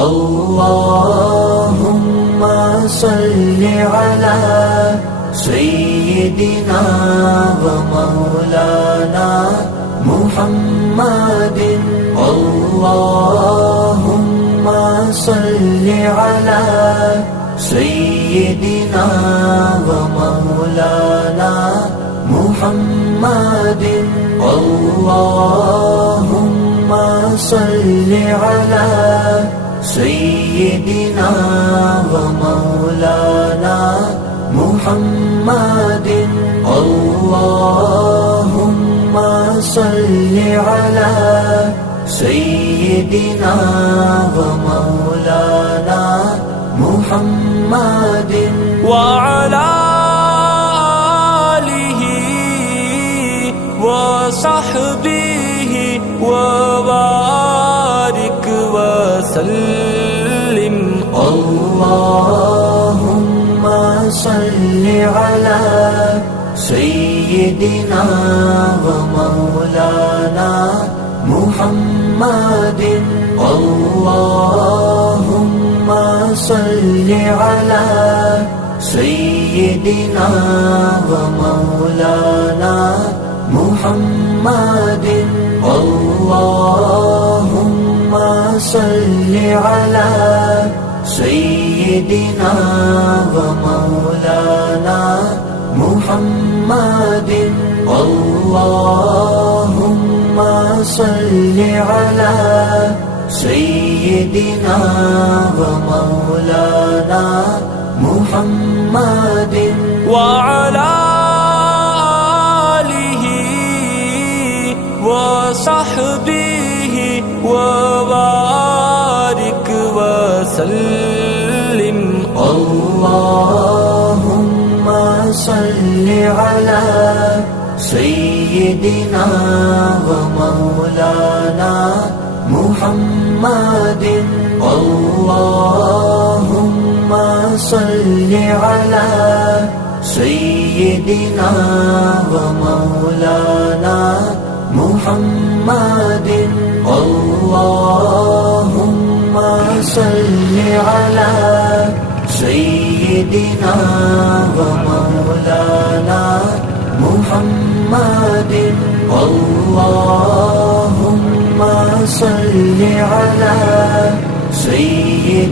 اللهم صل على سيدنا ومولانا محمد اللهم صل على سيدنا ومولانا محمد اللهم صل على سيدنا ومولانا محمد اللهم صل على سيدنا ومولانا محمد وعلى آله وصحبه وبارك وسلم اللهم صل على سيدنا ومولانا محمد اللهم صل على سيدنا ومولانا محمد اللهم صل على سيدنا ومولانا محمد اللهم صل على سيدنا ومولانا محمد وعلى آله وصحبه وبارك وسلم اللهم صل على سيدنا ومولانا محمد اللهم صل على سيدنا ومولانا محمد اللهم صل على سيدنا ومولانا محمد اللهم صل على سيدنا